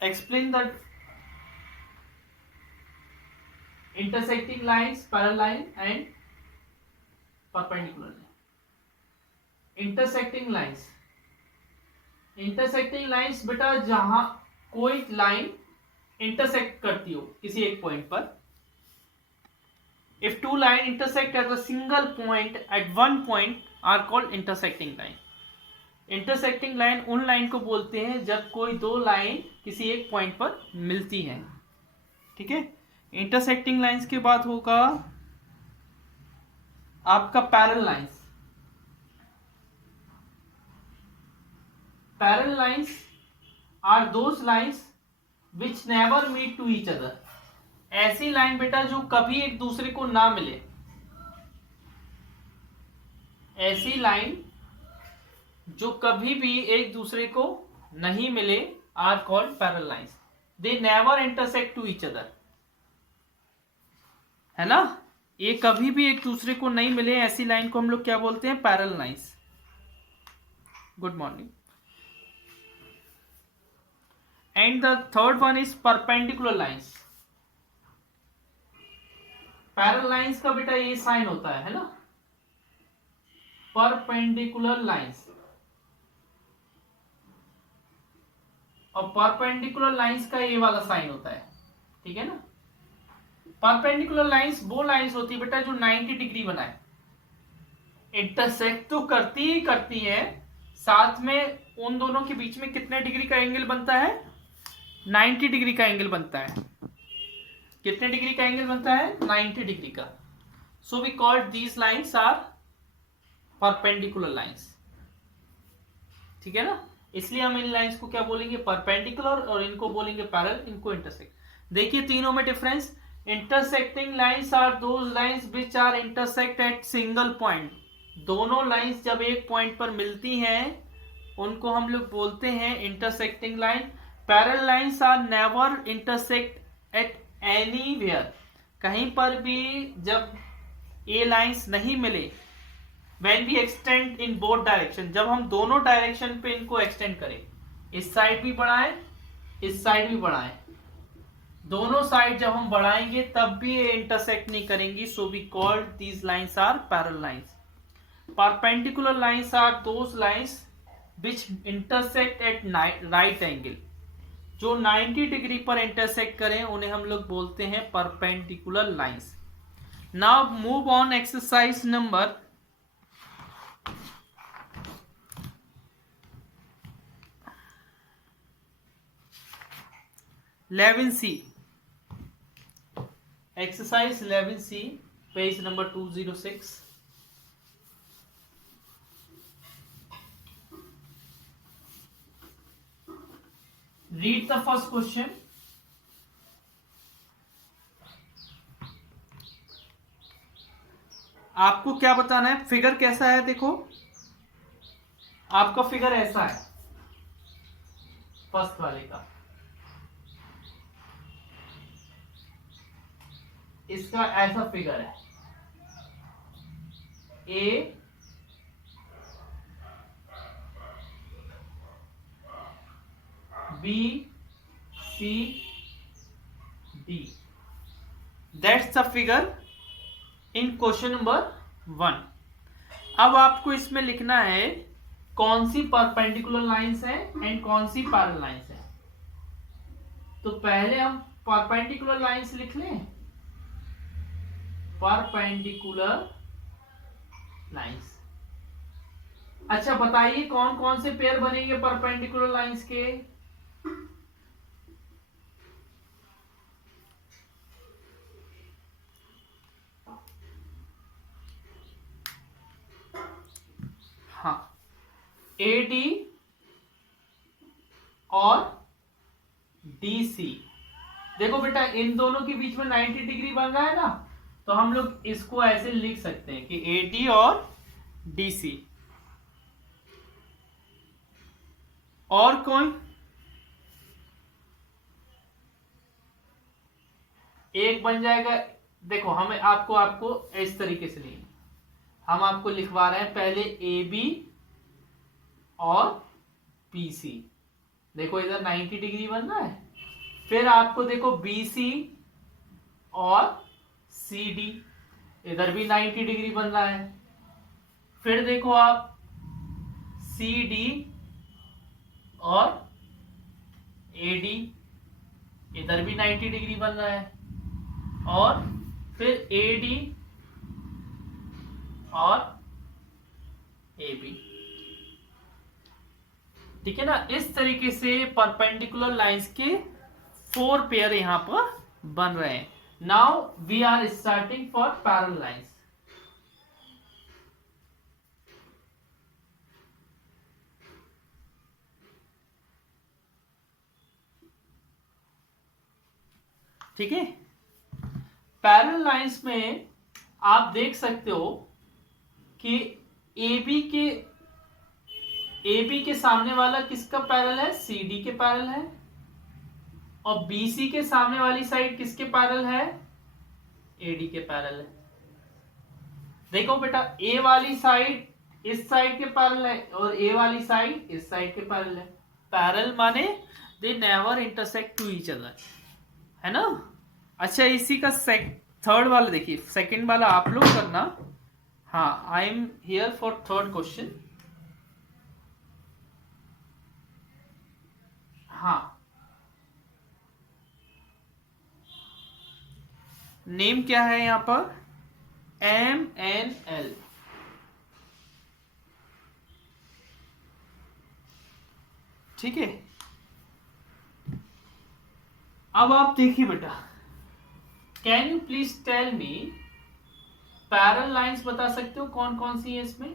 explain the intersecting lines, parallel line and perpendicular line. Intersecting lines बेटा जहां कोई line intersect करती हो किसी एक पॉइंट पर. If two line intersect at a single point at one point are called intersecting line. Intersecting line उन line को बोलते हैं जब कोई दो लाइन किसी एक पॉइंट पर मिलती हैं. ठीक है. इंटरसेक्टिंग लाइंस के बाद होगा आपका parallel lines. Parallel lines are those lines which never meet to each other. ऐसी लाइन बेटा जो कभी एक दूसरे को ना मिले. ऐसी लाइन जो कभी भी एक दूसरे को नहीं मिले are called parallel lines. They never intersect to each other. है ना. ये कभी भी एक दूसरे को नहीं मिले ऐसी लाइन को हम लोग क्या बोलते हैं? Parallel lines. Good morning. And the third one is perpendicular lines. Parallel lines का बेटा ये साइन होता है ना, परपेंडिकुलर लाइंस. और परपेंडिकुलर लाइंस का ये वाला साइन होता है. ठीक है ना. परपेंडिकुलर लाइंस वो लाइंस होती है बेटा जो 90 डिग्री बनाए. इंटरसेक्ट तो करती ही करती है, साथ में उन दोनों के बीच में कितने डिग्री का एंगल बनता है? 90 डिग्री का एंगल बनता है. कितने डिग्री का एंगल बनता है? 90 डिग्री का. So we called these lines are perpendicular lines. ठीक है ना. इसलिए हम इन लाइंस को क्या बोलेंगे? परपेंडिकुलर. और इनको बोलेंगे पैरेलल, इनको इंटरसेक्ट. देखिए तीनों में difference. Intersecting lines are those lines which are intersect at single point. दोनों लाइंस जब एक पॉइंट पर मिलती हैं उनको हम लोग बोलते हैं intersecting line. Parallel lines are never intersect at anywhere. कहीं पर भी जब ये लाइंस नहीं मिले, when we extend in both direction, जब हम दोनों डायरेक्शन पे इनको एक्सटेंड करें, इस साइड भी बढ़ाएं, इस साइड भी बढ़ाएं, दोनों साइड जब हम बढ़ाएंगे तब भी ये इंटरसेक्ट नहीं करेंगी. So we called these lines are parallel lines. Perpendicular lines are those lines which intersect at right angle. जो 90 डिग्री पर इंटरसेक्ट करें उन्हें हम लोग बोलते हैं perpendicular lines. Now move on exercise number 11C. Exercise 11C, page number 206. Read the first question. आपको क्या बताना है? फिगर कैसा है? देखो आपका फिगर ऐसा है फर्स्ट वाले का. इसका ऐसा फिगर है. A B C D. That's the figure in question number 1. अब आपको इसमें लिखना है कौन सी परपेंडिकुलर लाइंस है एंड कौन सी पैरेलल लाइंस है. तो पहले हम परपेंडिकुलर लाइंस लिख लें. Perpendicular lines. अच्छा बताइए कौन कौन से पेयर बनेंगे परपेंडिकुलर लाइंस के? हाँ, AD और DC. देखो बेटा इन दोनों के बीच में 90 डिग्री बन रहा है ना, तो हम लोग इसको ऐसे लिख सकते हैं कि AD और DC. और कौन? एक बन जाएगा. देखो हमें आपको इस तरीके से नहीं, हम आपको लिखवा रहे हैं पहले AB और BC. देखो इधर 90 डिग्री बन रहा है। फिर आपको देखो BC और CD, इधर भी 90 डिग्री बन रहा है। फिर देखो आप CD और AD, इधर भी 90 डिग्री बन रहा है। और फिर AD और AB, ठीक है ना। इस तरीके से परपेंडिकुलर लाइंस के 4 पेयर यहां पर बन रहे हैं। Now we are starting for parallel lines. ठीक है, पैरेलल लाइंस में आप देख सकते हो कि AB के सामने वाला किसका पैरेलल है? CD के पैरेलल है। और BC के सामने वाली साइड किसके पैरेलल है? AD के पैरेलल है। देखो बेटा, A वाली साइड इस साइड के पैरेलल है और A वाली साइड इस साइड के पैरेलल है। पैरेलल माने they never intersect to each other, है ना। अच्छा, इसी का थर्ड वाला देखिए, सेकंड वाला आप लोग करना। हाँ, I am here for third question. हाँ, नेम क्या है यहां पर? MNL। ठीक है, अब आप देखिए बेटा, can you please tell me, parallel lines बता सकते हो कौन कौन सी है इसमें?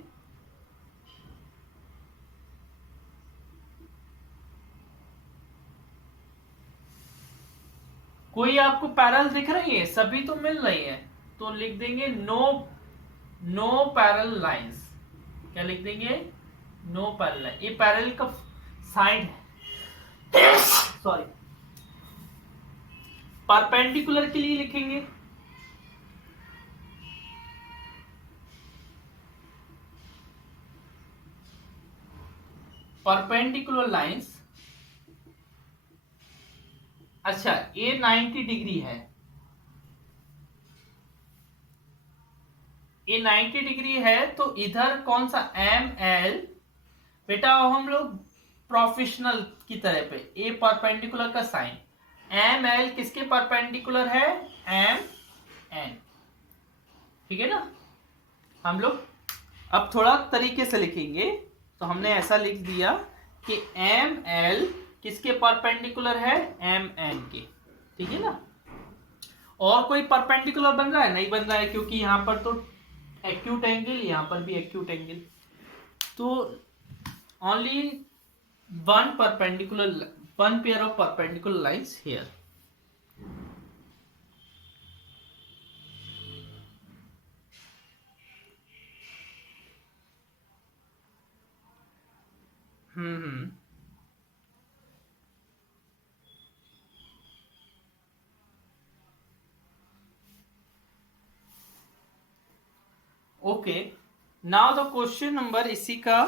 कोई आपको पैरेलल दिख रही है? सभी तो मिल रही है, तो लिख देंगे नो पैरेलल लाइंस। क्या लिख देंगे? No parallel. ये पैरेलल का साइड है, सॉरी। परपेंडिकुलर के लिए लिखेंगे परपेंडिकुलर लाइंस। अच्छा, ये 90 डिग्री है, ये 90 डिग्री है, तो इधर कौन सा? ML। बेटा हम लोग प्रोफेशनल की तरह पे, ए परपेंडिकुलर का साइन, ML किसके परपेंडिकुलर है? MN। ठीक है ना। हम लोग अब थोड़ा तरीके से लिखेंगे, तो हमने ऐसा लिख दिया कि ML किसके परपेंडिकुलर है? MN के। ठीक है ना। और कोई परपेंडिकुलर बन रहा है? नहीं बन रहा है, क्योंकि यहां पर तो एक्यूट एंगल, यहां पर भी एक्यूट एंगल, तो only one pair of perpendicular lines here. Hmm, okay. Now the question number इसी का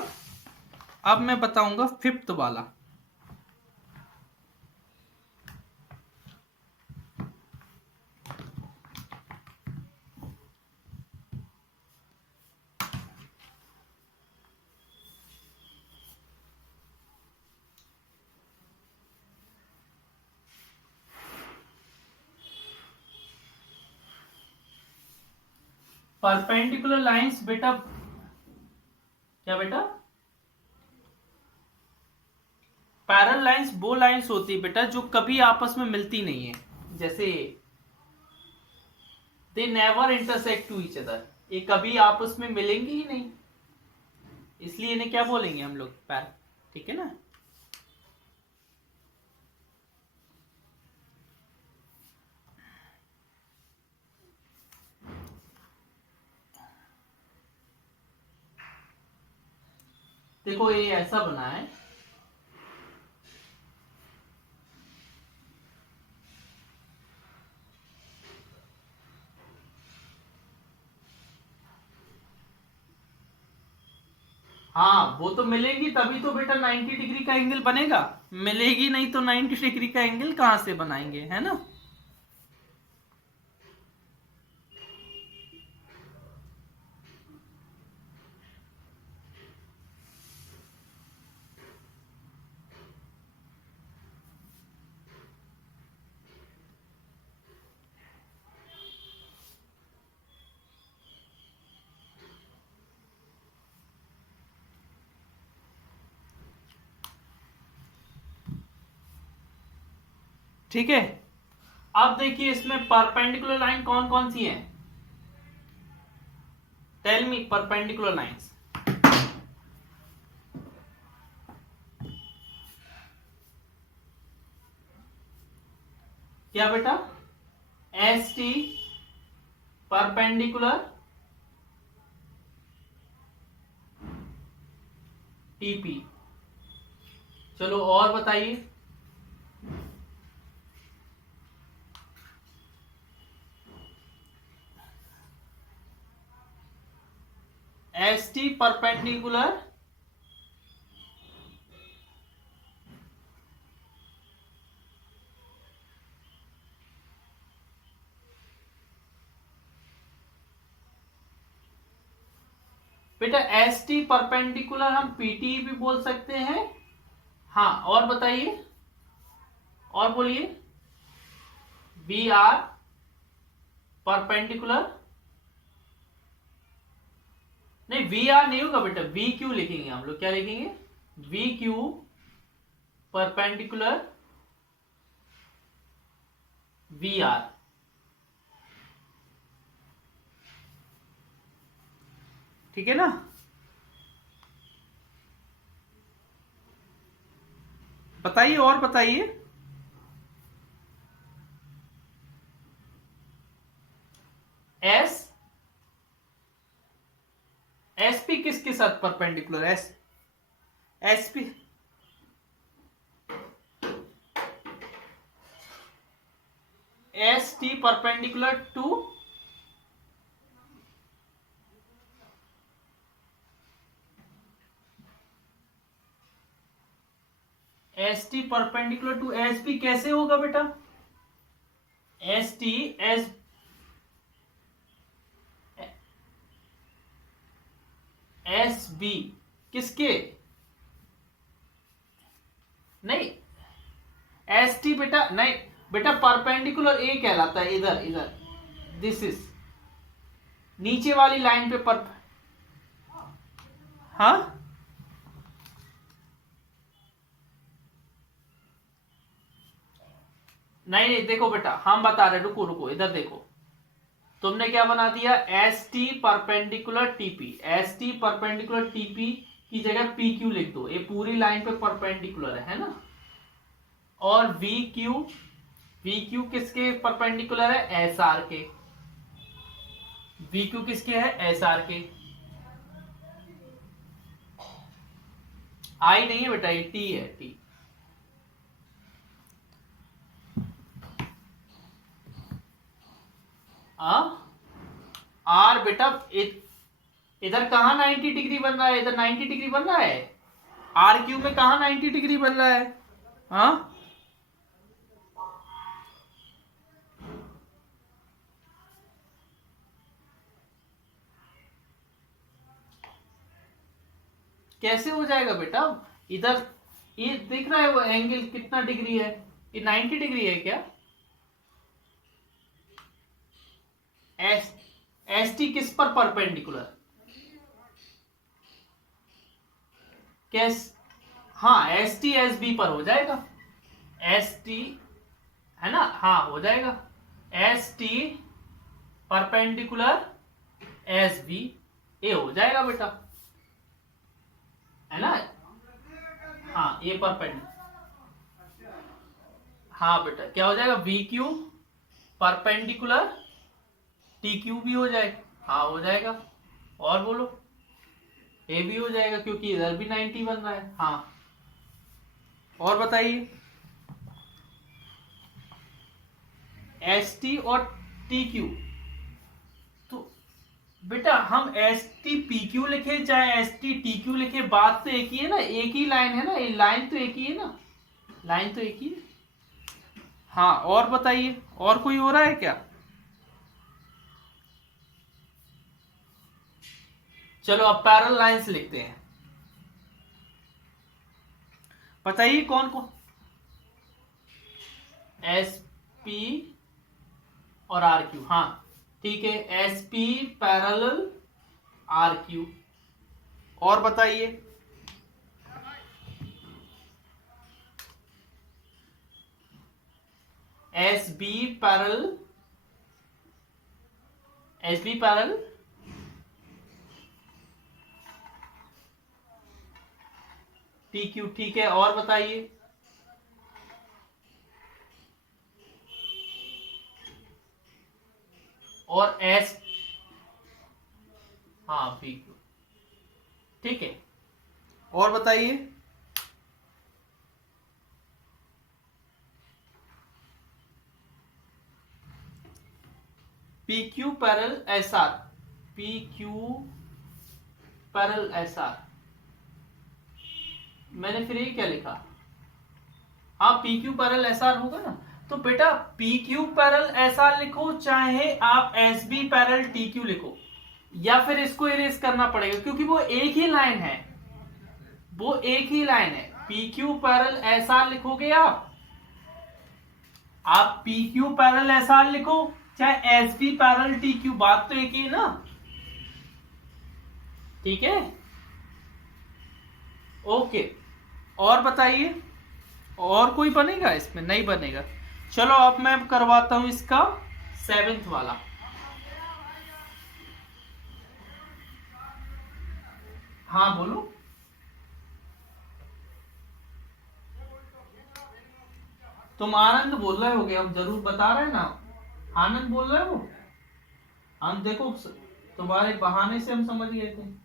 अब मैं बताऊंगा फिफ्थ वाला। परपेंडिकुलर लाइंस बेटा, क्या बेटा? पैरेलल लाइंस वो लाइंस होती है बेटा जो कभी आपस में मिलती नहीं है। जैसे they never intersect to each other, ये कभी आपस में मिलेंगे ही नहीं, इसलिए इन्हें क्या बोलेंगे हम लोग? पैर। ठीक है ना। देखो ये ऐसा बना है, हाँ वो तो मिलेगी तभी तो बेटा 90 डिग्री का एंगल बनेगा, मिलेगी नहीं तो 90 डिग्री का एंगल कहां से बनाएंगे, है ना। ठीक है, अब देखिए इसमें परपेंडिकुलर लाइन कौन कौन सी है, टेल मी परपेंडिकुलर लाइंस। क्या बेटा, एस टी परपेंडिकुलर टीपी। चलो और बताइए, एस टी परपेंडिकुलर बेटा, एस टी परपेंडिकुलर हम पीटी भी बोल सकते हैं। हाँ और बताइए, और बोलिए, वी आर परपेंडिकुलर, नहीं वी आर नहीं होगा बेटा, वी क्यू लिखेंगे हम लोग, क्या लिखेंगे, V Q perpendicular V R. ठीक है ना। बताइए और बताइए, एस एस पी किसके साथ perpendicular, S S P S T perpendicular to S T perpendicular to S P कैसे होगा बेटा, एस टी एस बी किसके, नहीं एस टी बेटा, नहीं बेटा परपेंडिकुलर ए कहलाता है, इधर इधर दिस इज नीचे वाली लाइन पे पर, हाँ नहीं नहीं देखो बेटा हम बता रहे, रुको रुको इधर देखो, तुमने क्या बना दिया, S T perpendicular TP, S T perpendicular TP की जगह पी क्यू लिख दो, ये पूरी लाइन पे परपेंडिकुलर है ना। और वी क्यू किसके परपेंडिकुलर है, एस आर के, वी क्यू किसके है, एस आर के, आई नहीं है बेटा, ये टी है, टी। आर बेटा इधर कहा 90 डिग्री बन रहा है, इधर 90 डिग्री बन रहा है, आर क्यू में कहा 90 डिग्री बन रहा है, हाँ कैसे हो जाएगा बेटा, इधर ये दिख रहा है वो एंगल कितना डिग्री है, ये 90 डिग्री है क्या, एस एस टी किस पर परपेंडिकुलर, कैस, हाँ एस टी एस बी पर हो जाएगा, एस टी है ना, हाँ हो जाएगा, S T perpendicular S B A हो जाएगा बेटा, है ना। हाँ ए परपेंडिकुलर, हाँ बेटा क्या हो जाएगा, we Q perpendicular T Q भी हो जाएगा, हाँ हो जाएगा, और बोलो, ए भी हो जाएगा क्योंकि इधर भी 90 बन रहा है, हाँ और बताइए, एस टी और टी क्यू, तो बेटा हम एस टी पी क्यू लिखे चाहे एस टी टी क्यू लिखे, बात तो एक ही है ना, एक ही लाइन है ना, लाइन तो एक ही है ना, लाइन तो एक ही है। हाँ और बताइए, और कोई हो रहा है क्या? चलो अब पैरेलल लाइंस लिखते हैं। बताइए कौन कौन। एस पी और आर क्यू, हाँ ठीक है, S P parallel R Q. और बताइए। S B parallel, S B parallel P Q, ठीक है। और बताइए। और एस, हाँ पी क्यू, ठीक है। और बताइए। P Q parallel S R, P Q parallel S R, मैंने फिर ये क्या लिखा? हाँ P Q parallel S R होगा ना। तो बेटा P Q parallel S R लिखो, चाहे आप S B parallel T Q लिखो, या फिर इसको इरेज करना पड़ेगा क्योंकि वो एक ही लाइन है, वो एक ही लाइन है। P Q parallel S R लिखोगे आप P Q parallel S R लिखो, चाहे S B parallel T Q, बात तो एक ही है ना, ठीक है। ओके और बताइए, और कोई बनेगा इसमें? नहीं बनेगा। चलो अब मैं करवाता हूं इसका सेवेंथ वाला। हाँ बोलो। तुम आनंद बोल रहे होगे, हम जरूर बता रहे हैं ना, आनंद बोल रहे हो। हम देखो तुम्हारे बहाने से हम समझ गए थे।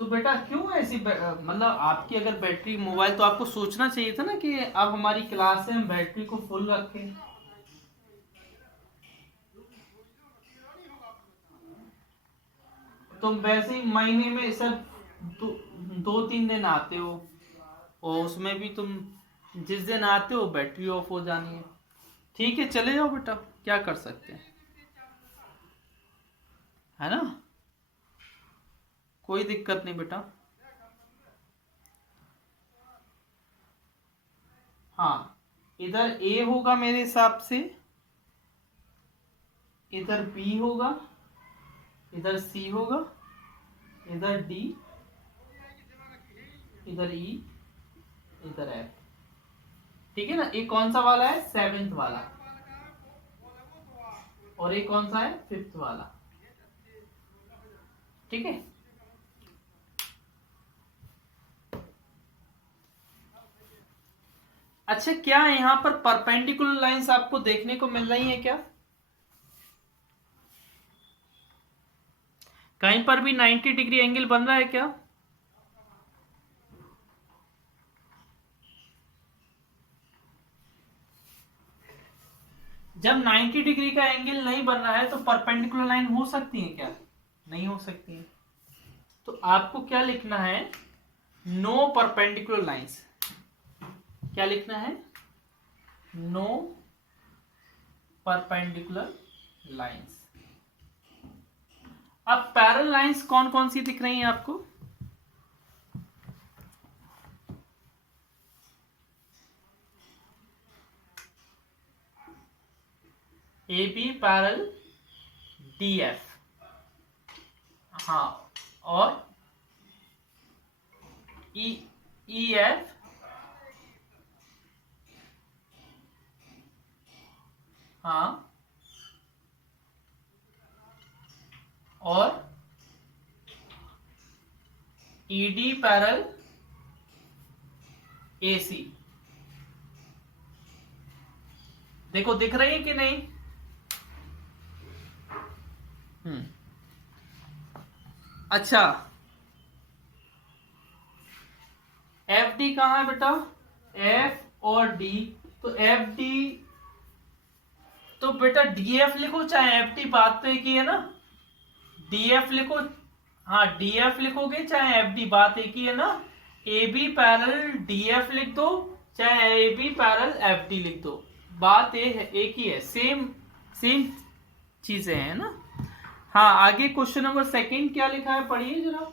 तो बेटा क्यों ऐसी मतलब आपकी अगर बैटरी मोबाइल, तो आपको सोचना चाहिए था ना कि अब हमारी क्लास है, हम बैटरी को फुल रखें। तुम वैसे ही महीने में सिर्फ दो, 2-3 दिन आते हो, और उसमें भी तुम जिस दिन आते हो बैटरी ऑफ हो जानी है। ठीक है चले जाओ बेटा, क्या कर सकते हैं, है ना, कोई दिक्कत नहीं बेटा। हाँ इधर ए होगा मेरे हिसाब से, इधर बी होगा, इधर सी होगा, इधर डी, इधर ई, इधर एफ, ठीक है ना। ये कौन सा वाला है? सेवेंथ वाला। और ये कौन सा है? फिफ्थ वाला, ठीक है। अच्छा क्या यहां पर परपेंडिकुलर लाइंस आपको देखने को मिल रही है क्या? कहीं पर भी 90 डिग्री एंगल बन रहा है क्या? जब 90 डिग्री का एंगल नहीं बन रहा है तो परपेंडिकुलर लाइन हो सकती है क्या? नहीं हो सकती है। तो आपको क्या लिखना है? No perpendicular lines. क्या लिखना है? No perpendicular lines. अब पैरेलल लाइंस कौन कौन सी दिख रही हैं आपको? A B parallel D F, हाँ, और ई ई एफ, हाँ, और ई डी पैरेलल ए सी। देखो दिख रही है कि नहीं? अच्छा एफ डी कहाँ है बेटा? एफ और डी, तो एफ डी तो बेटा डीएफ लिखो चाहे एफडी, बात तो एक ही है ना। डीएफ लिखो, हाँ डीएफ लिखोगे चाहे एफडी, बात एक ही है ना। ए बी पैरल डीएफ लिख दो चाहे ए बी पैरल एफडी लिख दो, बात एक ही है, सेम सेम चीजें हैं ना। हाँ आगे क्वेश्चन नंबर सेकंड क्या लिखा है, पढ़िए जरा।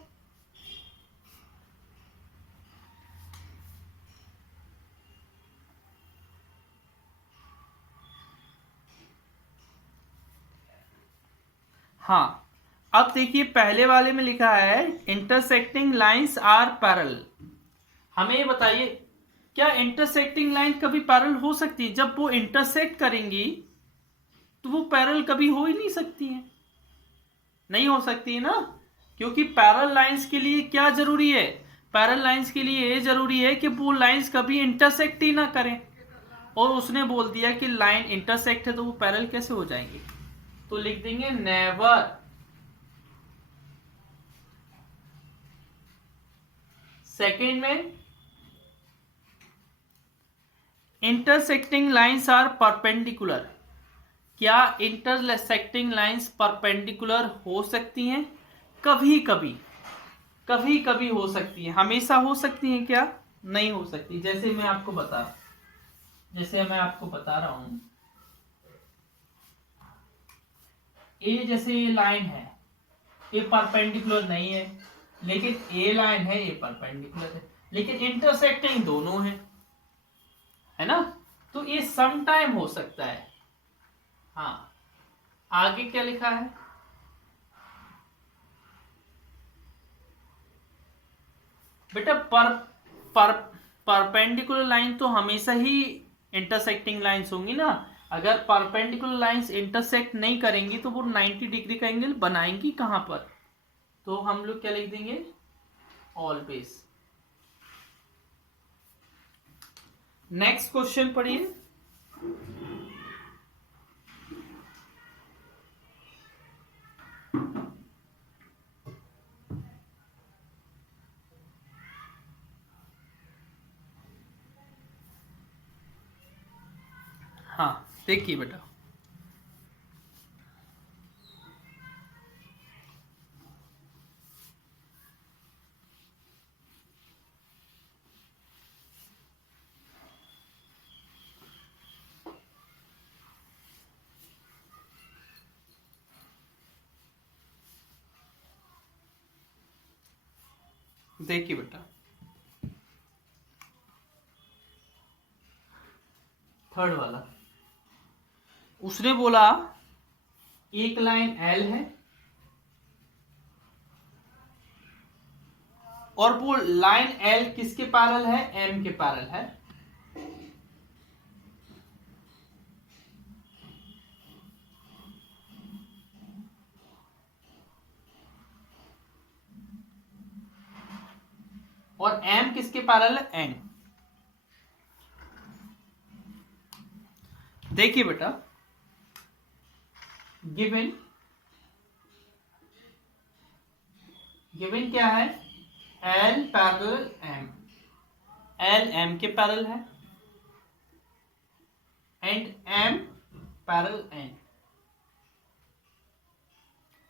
हाँ अब देखिए पहले वाले में लिखा है इंटरसेक्टिंग लाइंस आर पैरल। हमें ये बताइए क्या इंटरसेक्टिंग लाइन कभी पैरल हो सकती है? जब वो इंटरसेक्ट करेंगी तो वो पैरल कभी हो ही नहीं सकती है, नहीं हो सकती है ना। क्योंकि पैरल लाइंस के लिए क्या जरूरी है? पैरल लाइंस के लिए ये जरूरी है कि वो लाइंस कभी इंटरसेक्ट ही ना करें। और उसने बोल दिया कि लाइन इंटरसेक्ट है तो वो पैरल कैसे हो जाएंगे? तो लिख देंगे नेवर। सेकेंड में इंटरसेक्टिंग लाइंस आर परपेंडिकुलर। क्या इंटरसेक्टिंग लाइंस परपेंडिकुलर हो सकती हैं? कभी कभी, कभी कभी हो सकती है, हमेशा हो सकती हैं क्या? नहीं हो सकती। जैसे मैं आपको बता रहा हूं, ए जैसे ये लाइन है, ये परपेंडिकुलर नहीं है, लेकिन ए लाइन है, ये परपेंडिकुलर है, लेकिन इंटरसेक्टिंग दोनों है ना। तो ये सम टाइम हो सकता है। हाँ आगे क्या लिखा है? बेटा परपेंडिकुलर लाइन तो हमेशा ही इंटरसेक्टिंग लाइंस होंगी ना। अगर परपेंडिकुलर लाइंस इंटरसेक्ट नहीं करेंगी तो वो 90 डिग्री का एंगल बनाएंगी कहां पर? तो हम लोग क्या लिख देंगे? ऑलवेज। नेक्स्ट क्वेश्चन पढ़िए। हाँ देखिए बेटा, देखिए बेटा थर्ड वाला, उसने बोला एक लाइन एल है और वो लाइन एल किसके पैरेलल है? एम के पैरेलल है। और एम किसके पैरेलल है? एन। देखिए बेटा गिवन क्या है? L parallel M, L M के पैरेलल है एंड एम पैरेलल एन।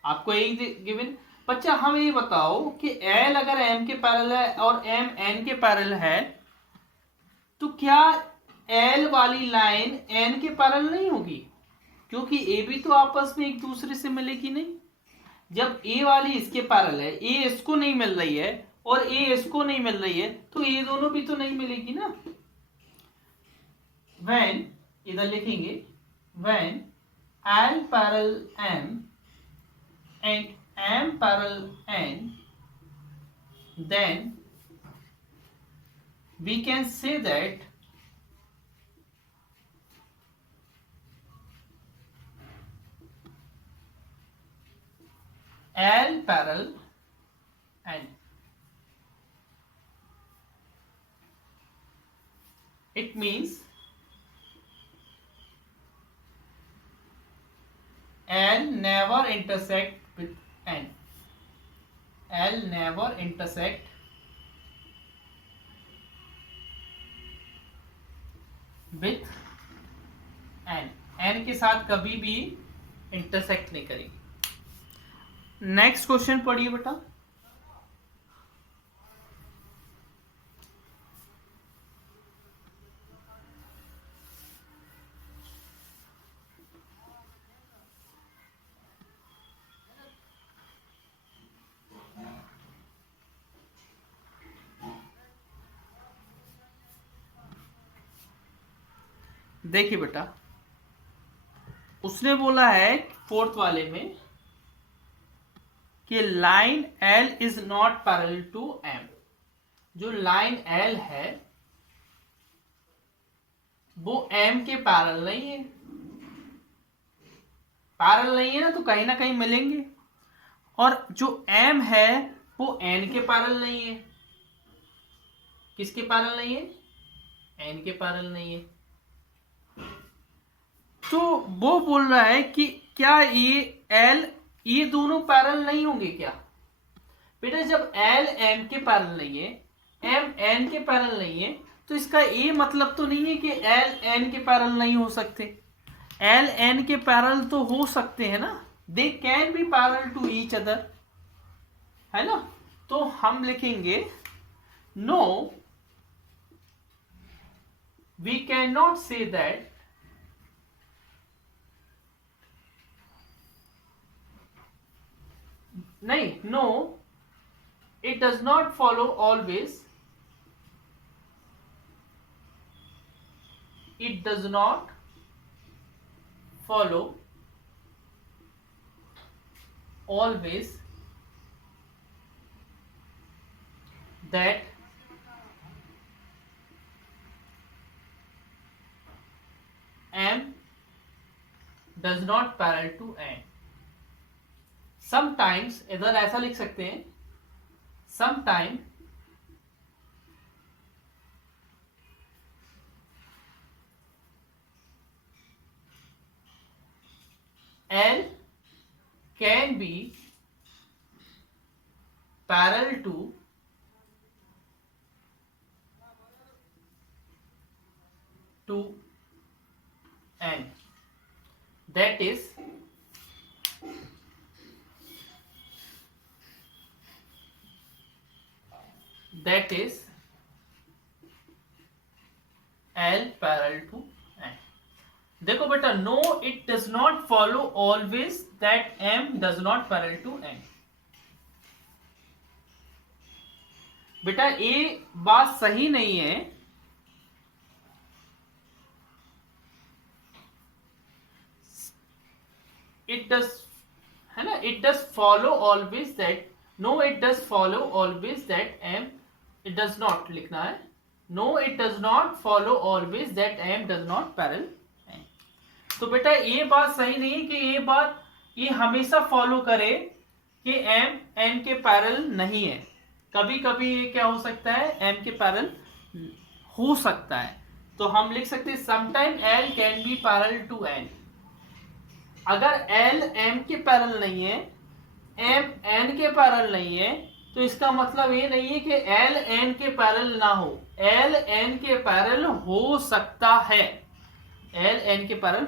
आपको यही गिवन। बच्चा हमें ये बताओ कि एल अगर एम के पैरेलल है और एम एन के पैरेलल है तो क्या एल वाली लाइन एन के पैरेलल नहीं होगी? क्योंकि ए बी तो आपस में एक दूसरे से मिलेगी नहीं। जब ए वाली इसके पैरेलल है, ए इसको नहीं मिल रही है और ए इसको नहीं मिल रही है, तो ये दोनों भी तो नहीं मिलेगी ना। व्हेन, इधर लिखेंगे when L parallel M and m parallel n, then we can say that L parallel n. It means L never intersect with n. L never intersect with n. N के साथ कभी भी इंटरसेक्ट नहीं करेगी। Next question पढ़िए बेटा। देखिए बेटा, उसने बोला है फोर्थ वाले में कि line L is not parallel to M. जो लाइन एल है वो एम के पैरेलल नहीं है। पैरेलल नहीं है ना, तो कहीं ना कहीं मिलेंगे। और जो एम है वो एन के पैरेलल नहीं है। किसके पैरेलल नहीं है? एन के पैरेलल नहीं है। तो वो बोल रहा है कि क्या ये दोनों पैरेलल नहीं होंगे क्या? बेटा जब एल एम के पैरेलल नहीं है, एम एन के पैरेलल नहीं है, तो इसका ये मतलब तो नहीं है कि एल एन के पैरेलल नहीं हो सकते। एल एन के पैरेलल तो हो सकते हैं ना, they can be parallel to each other, है ना। तो हम लिखेंगे no, we can not say that नहीं, no it does not follow always, it does not follow always that M does not parallel to N। sometimes इधर ऐसा लिख सकते हैं, sometime L can be parallel to N, that is L parallel to N। देखो बेटा, no it does not follow always that M does not parallel to N। बेटा ये बात सही नहीं है। इट डज, है ना, it does follow always that, no it does follow always that M, it does not लिखना है, no it does not follow always that M does not parallel. तो बेटा ये बात सही नहीं है कि ये बात ये हमेशा फॉलो करे कि M N के पैरेलल नहीं है। कभी कभी ये क्या हो सकता है, M के पैरेलल हो सकता है। तो हम लिख सकते हैं sometime L can be parallel to N। अगर L M के पैरेलल नहीं है, M N के पैरेलल नहीं है, तो इसका मतलब ये नहीं है कि L N के पैरेलल ना हो। L N के पैरेलल हो सकता है, L N के पैरेलल